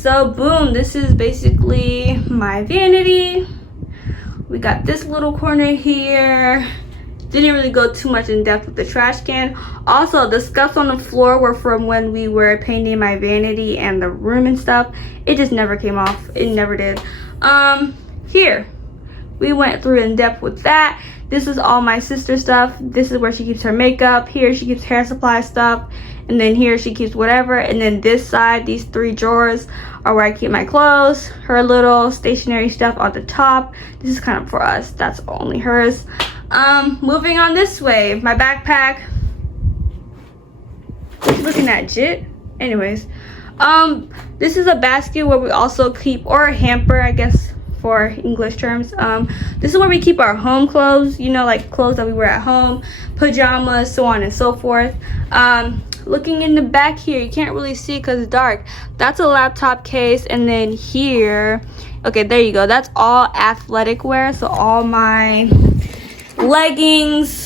So boom, this is basically my vanity. We got this little corner here. Didn't really go too much in depth with the trash can. Also, the scuffs on the floor were from when we were painting my vanity and the room and stuff. It just never came off. It never did. Here, we went through in depth with that. This is all my sister's stuff. This is where she keeps her makeup. Here she keeps hair supply stuff. And then here she keeps whatever. And then this side, these 3 drawers are where I keep my clothes. Her little stationery stuff on the top. This is kind of for us. That's only hers. Moving on this way, my backpack. Looking at Jit. Anyways, this is a basket where we also keep, or a hamper, I guess, for English terms. This is where we keep our home clothes, you know, like clothes that we wear at home, pajamas, so on and so forth. Looking in the back here, you can't really see because it's dark. That's a laptop case. And then here, okay, there you go, that's all athletic wear. So all my leggings,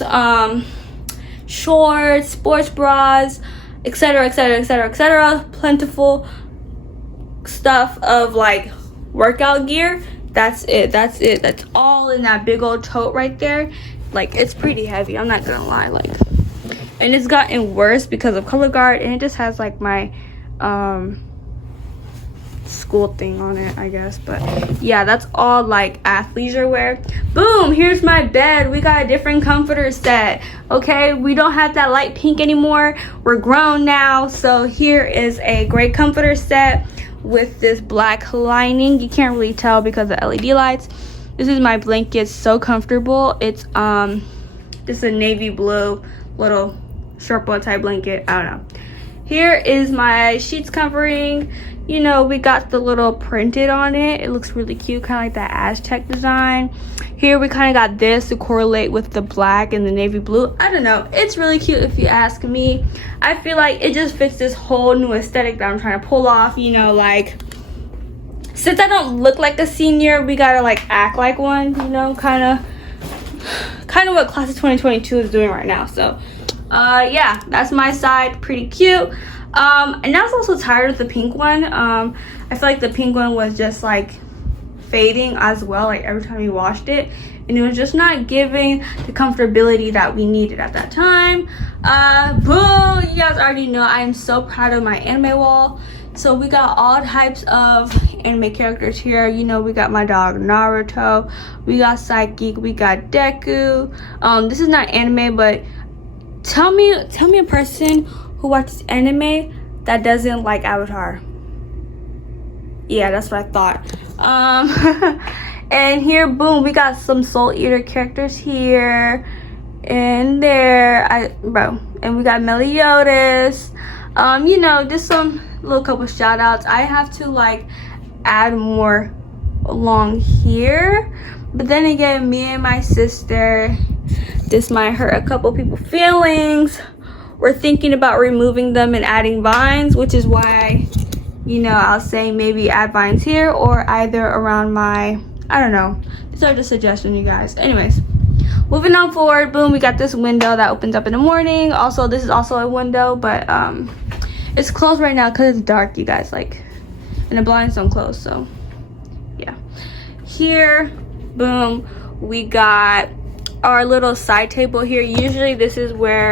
shorts, sports bras, etc, etc, etc, etc, plentiful stuff of like workout gear. That's it, that's all in that big old tote right there. Like, it's pretty heavy, I'm not gonna lie. Like, and it's gotten worse because of color guard, and it just has like my school thing on it, I guess. But yeah, that's all like athleisure wear. Boom, here's my bed. We got a different comforter set. Okay, we don't have that light pink anymore, we're grown now. So here is a gray comforter set with this black lining. You can't really tell because of LED lights. This is my blanket, so comfortable. It's just a navy blue little Sherpa type blanket. I don't know. Here is my sheets covering. You know, we got the little printed on it. It looks really cute, kind of like that Aztec design. Here we kind of got this to correlate with the black and the navy blue. I don't know, it's really cute if you ask me. I feel like it just fits this whole new aesthetic that I'm trying to pull off. You know, like, since I don't look like a senior, we gotta like act like one, you know, kind of what class of 2022 is doing right now. So yeah, that's my side. Pretty cute. And I was also tired of the pink one. I feel like the pink one was just like fading as well, like every time we washed it, and it was just not giving the comfortability that we needed at that time. Boom, you guys already know I'm so proud of my anime wall. So we got all types of anime characters here. You know, we got my dog Naruto, we got Psychic, we got Deku. This is not anime, but tell me a person who watches anime that doesn't like Avatar. Yeah, that's what I thought. And here, boom, we got some Soul Eater characters here and there. And we got Meliodas. You know, just some little couple shout outs. I have to like add more along here, but then again, me and my sister, this might hurt a couple people feelings. We're thinking about removing them and adding vines, which is why, you know, I'll say maybe add vines here or either around my, I don't know. These are just suggestions, you guys. Anyways, moving on forward, boom, we got this window that opens up in the morning. Also, this is also a window, but it's closed right now because it's dark, you guys, like, and the blinds don't close. So yeah, here, boom, we got our little side table here. Usually this is where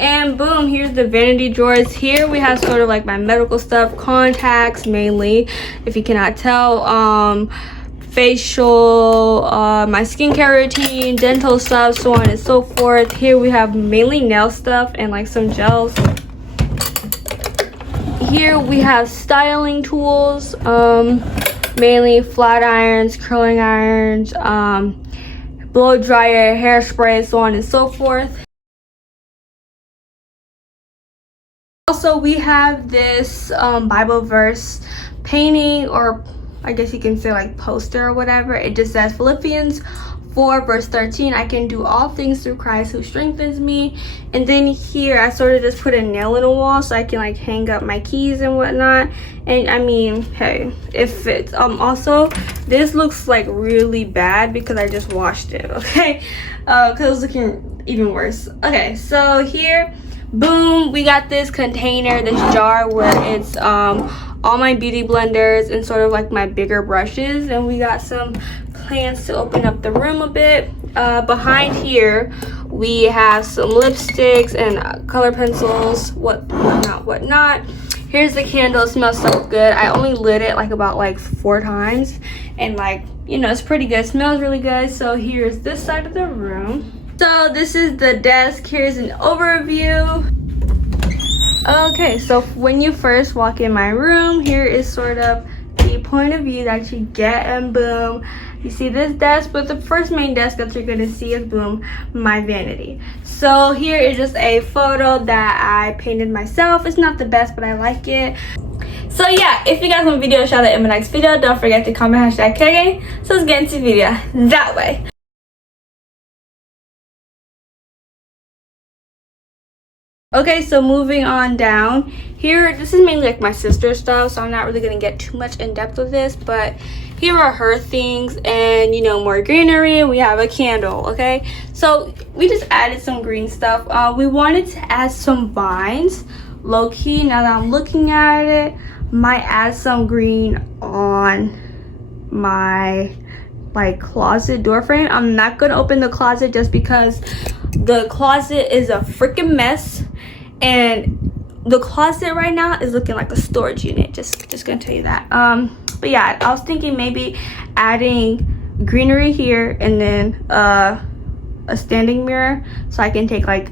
and boom, here's the vanity drawers. Here we have sort of like my medical stuff, contacts mainly, if you cannot tell, facial, my skincare routine, dental stuff, so on and so forth. Here we have mainly nail stuff and like some gels. Here we have styling tools, mainly flat irons, curling irons, blow dryer, hairspray, so on and so forth. Also, we have this Bible verse painting, or I guess you can say like poster or whatever. It just says Philippians 4 verse 13, I can do all things through Christ who strengthens me. And then here I sort of just put a nail in the wall so I can like hang up my keys and whatnot. And I mean, hey, it fits. Also, this looks like really bad because I just washed it, okay? Because it was looking even worse. Okay, so here, boom, we got this container, this jar where it's all my beauty blenders and sort of like my bigger brushes. And we got some plans to open up the room a bit. Behind here we have some lipsticks and color pencils, whatnot. Here's the candle. It smells so good. I only lit it like about like 4 times, and like, you know, it's pretty good. It smells really good. So here's this side of the room. So this is the desk. Here's an overview. Okay, so when you first walk in my room, here is sort of the point of view that you get, and boom, you see this desk. But the first main desk that you're gonna see is, boom, my vanity. So here is just a photo that I painted myself. It's not the best, but I like it. So yeah, if you guys want a video shout out in my next video, don't forget to comment #KGang. So let's get into the video that way. Okay, so moving on down here, this is mainly like my sister's stuff, so I'm not really gonna get too much in depth with this, but here are her things, and you know, more greenery, and we have a candle. Okay, so we just added some green stuff. We wanted to add some vines, low-key. Now that I'm looking at it, might add some green on my like closet door frame. I'm not gonna open the closet just because the closet is a freaking mess, and the closet right now is looking like a storage unit. Just gonna tell you that. But yeah, I was thinking maybe adding greenery here, and then a standing mirror so I can take like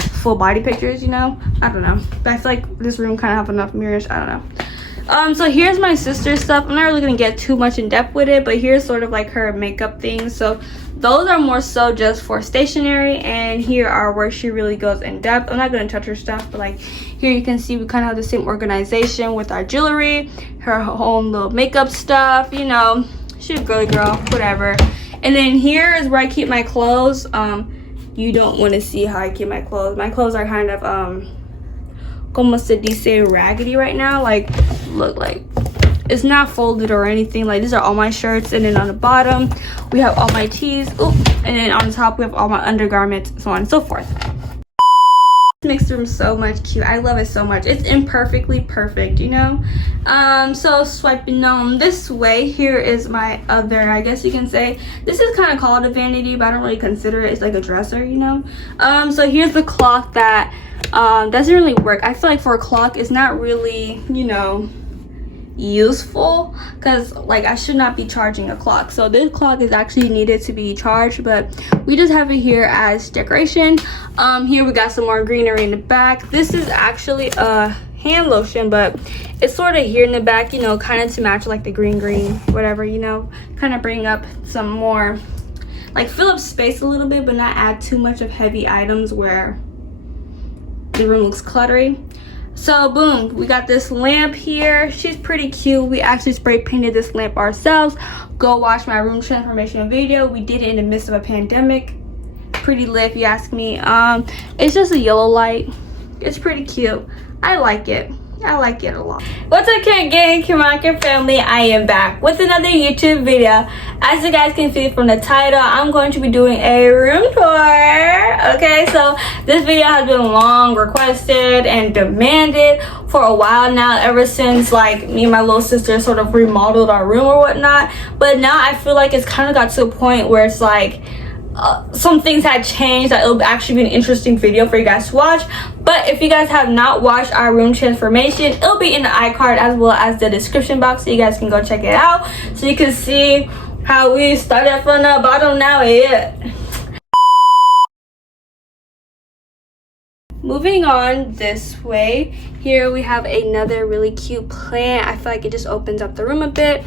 full body pictures, you know. I don't know, but I feel like this room kind of have enough mirrors. I don't know. So here's my sister's stuff. I'm not really gonna get too much in depth with it, but here's sort of like her makeup things. So those are more so just for stationery, and here are where she really goes in depth. I'm not gonna touch her stuff, but like here you can see we kind of have the same organization with our jewelry, her own little makeup stuff, you know. She's a girly girl, whatever. And then here is where I keep my clothes. You don't want to see how I keep my clothes. My clothes are kind of como se dice, raggedy right now. Like, look, like it's not folded or anything. Like, these are all my shirts, and then on the bottom we have all my tees. Oop. And then on the top we have all my undergarments, so on and so forth. This makes the room so much cute. I love it so much. It's imperfectly perfect, you know. So swiping on this way, here is my other, I guess you can say, this is kind of called a vanity, but I don't really consider it. It's like a dresser, you know. So here's the clock that doesn't really work. I feel like for a clock, it's not really, you know, useful, because like I should not be charging a clock. So this clock is actually needed to be charged, but we just have it here as decoration. Here we got some more greenery in the back. This is actually a hand lotion, but it's sort of here in the back, you know, kind of to match like the green whatever, you know, kind of bring up some more, like fill up space a little bit, but not add too much of heavy items where the room looks cluttery. So boom, we got this lamp here. She's pretty cute. We actually spray painted this lamp ourselves. Go watch my room transformation video. We did it in the midst of a pandemic. Pretty lit if you ask me. It's just a yellow light. It's pretty cute. I like it. I like it a lot. What's up, KGang family? I am back with another YouTube video. As you guys can see from the title, I'm going to be doing a room tour. Okay, so this video has been long requested and demanded for a while now, ever since like me and my little sister sort of remodeled our room or whatnot. But now I feel like it's kind of got to a point where it's like some things had changed, that it'll actually be an interesting video for you guys to watch. But if you guys have not watched our room transformation, it'll be in the iCard as well as the description box, so you guys can go check it out, so you can see how we started from the bottom. Now moving on this way, here we have another really cute plant. I feel like it just opens up the room a bit.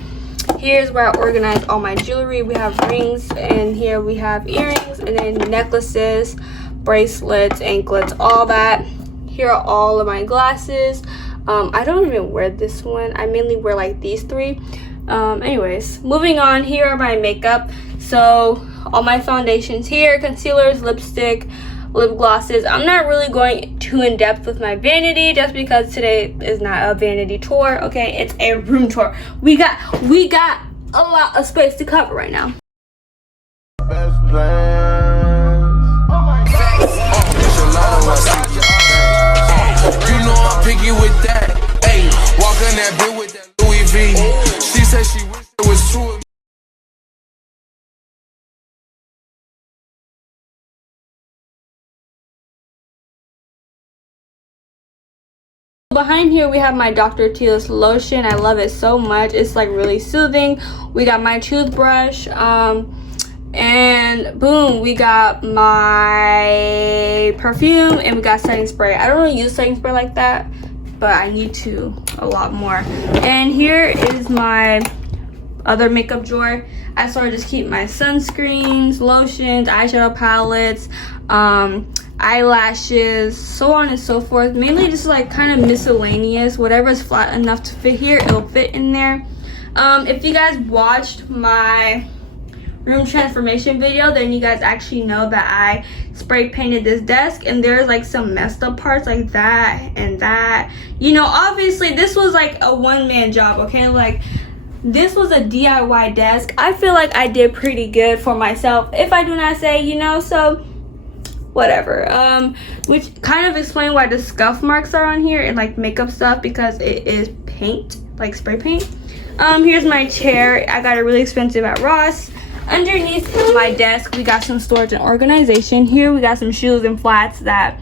Here's where I organize all my jewelry. We have rings, and here we have earrings, and then necklaces, bracelets, anklets, all that. Here are all of my glasses. I don't even wear this one. I mainly wear like these three. Anyways, moving on, here are my makeup. So all my foundations here, concealers, lipstick, lip glosses. I'm not really going too in depth with my vanity just because today is not a vanity tour, okay? It's a room tour. We got a lot of space to cover right now. Best plans. Oh my God. You know I'm picky with that. Hey, walking that bit with that Louis V. She said she wished it was true. Behind here we have my Dr. Teal's lotion. I love it so much. It's like really soothing. We got my toothbrush, and boom, we got my perfume, and we got setting spray. I don't really use setting spray like that, but I need to a lot more. And here is my other makeup drawer. I sort of just keep my sunscreens, lotions, eyeshadow palettes, eyelashes, so on and so forth. Mainly just like kind of miscellaneous. Whatever's flat enough to fit here, it'll fit in there. If you guys watched my room transformation video, then you guys actually know that I spray painted this desk, and there's like some messed up parts like that and that. You know, obviously this was like a one-man job, okay? Like this was a DIY desk. I feel like I did pretty good for myself, if I do not say, you know, so whatever. Which kind of explain why the scuff marks are on here and like makeup stuff, because it is paint, like spray paint. Here's my chair. I got it really expensive at Ross. Underneath my desk, we got some storage and organization. Here we got some shoes and flats that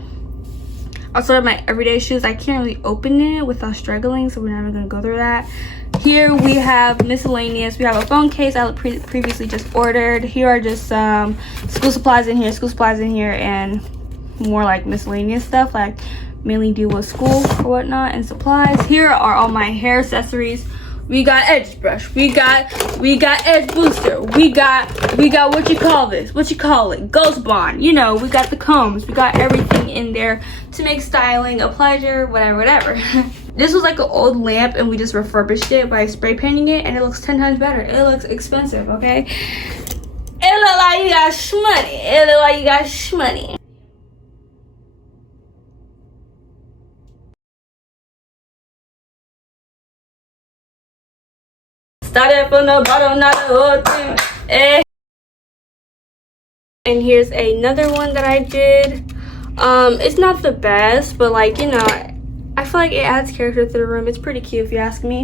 are sort of my everyday shoes. I can't really open it without struggling, so we're not even gonna go through that. Here we have miscellaneous. We have a phone case I previously just ordered. Here are just some school supplies in here, and more like miscellaneous stuff, like mainly deal with school or whatnot, and supplies. Here are all my hair accessories. We got edge brush, we got edge booster, we got what you call it, Ghost Bond, you know, we got the combs, we got everything in there to make styling a pleasure, whatever. This was like an old lamp, and we just refurbished it by spray painting it, and it looks 10 times better. It looks expensive, okay? It look like you got shmoney. Started from the bottom, not the whole thing. And here's another one that I did. It's not the best, but like, you know, I feel like it adds character to the room. It's pretty cute if you ask me.